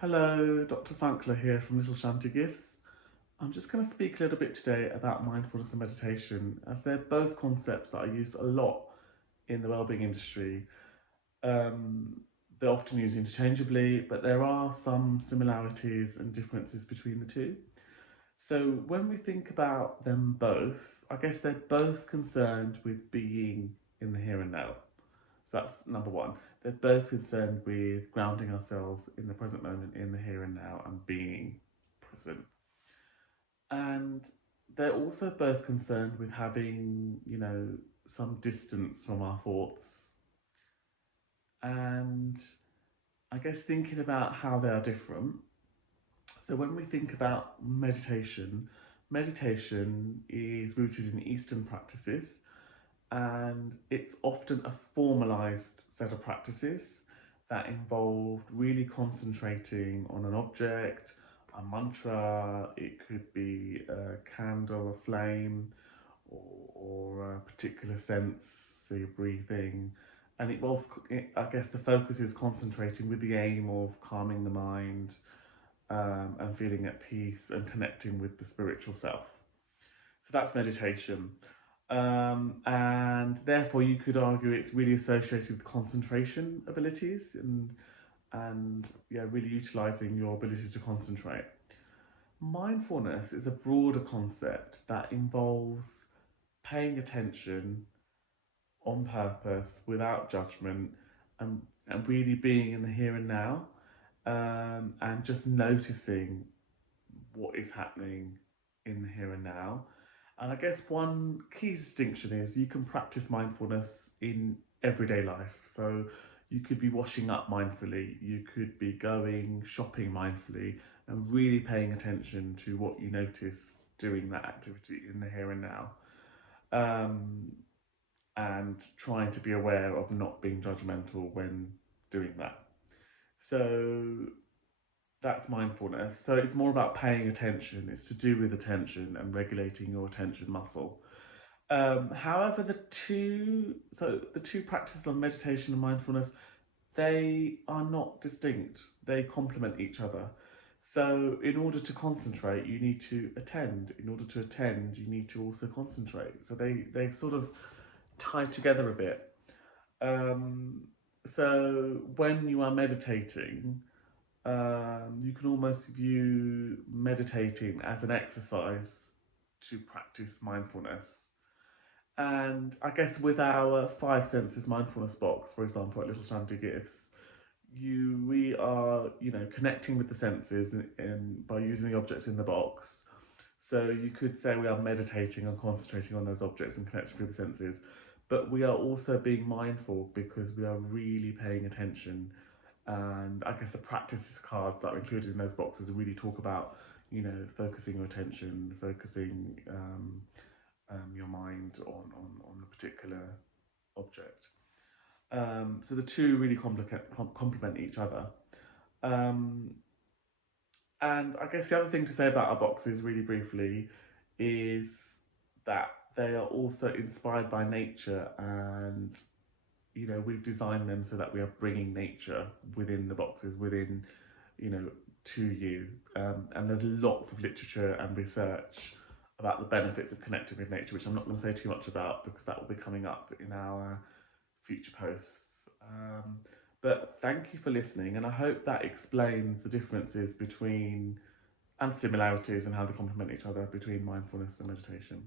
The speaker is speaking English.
Hello, Dr. Sankler here from Little Shanty Gifts. I'm just going to speak a little bit today about mindfulness and meditation, as they're both concepts that I use a lot in the wellbeing industry. Um, they're often used interchangeably, but there are some similarities and differences between the two. So when we think about them both, I guess they're both concerned with being in the here and now. So that's number one. They're both concerned with grounding ourselves in the present moment, in the here and now, and being present. And they're also both concerned with having, some distance from our thoughts. And I guess thinking about how they are different. So when we think about meditation, meditation is rooted in Eastern practices, and it's often a formalized set of practices that involved really concentrating on an object, a mantra. It could be a candle, a flame, or a particular sense, so you're breathing. And it was, I guess, the focus is concentrating with the aim of calming the mind, and feeling at peace and connecting with the spiritual self. So that's meditation. And therefore you could argue it's really associated with concentration abilities and yeah, really utilizing your ability to concentrate. Mindfulness is a broader concept that involves paying attention on purpose without judgment, and really being in the here and now, and just noticing what is happening in the here and now. And I guess one key distinction is you can practice mindfulness in everyday life. So you could be washing up mindfully, you could be going shopping mindfully, and really paying attention to what you notice doing that activity in the here and now. Um, and trying to be aware of not being judgmental when doing that. So that's mindfulness. So it's more about paying attention. It's to do with attention and regulating your attention muscle. However, the two practices of meditation and mindfulness, they are not distinct. They complement each other. So in order to concentrate, you need to attend. In order to attend, you need to also concentrate. So they sort of tie together a bit. Um, so when you are meditating, you can almost view meditating as an exercise to practice mindfulness. And I guess with our five senses mindfulness box, for example, at Little Shanty Gifts, we are, connecting with the senses by using the objects in the box. So you could say we are meditating and concentrating on those objects and connecting with the senses, but we are also being mindful because we are really paying attention. And I guess the practice cards that are included in those boxes really talk about, focusing your attention, focusing your mind on a particular object. So the two really complement each other. Um, and I guess the other thing to say about our boxes, really briefly, is that they are also inspired by nature, and we've designed them so that we are bringing nature within the boxes, within you know to you. And there's lots of literature and research about the benefits of connecting with nature, which I'm not going to say too much about because that will be coming up in our future posts. But thank you for listening, and I hope that explains the differences between and similarities and how they complement each other between mindfulness and meditation.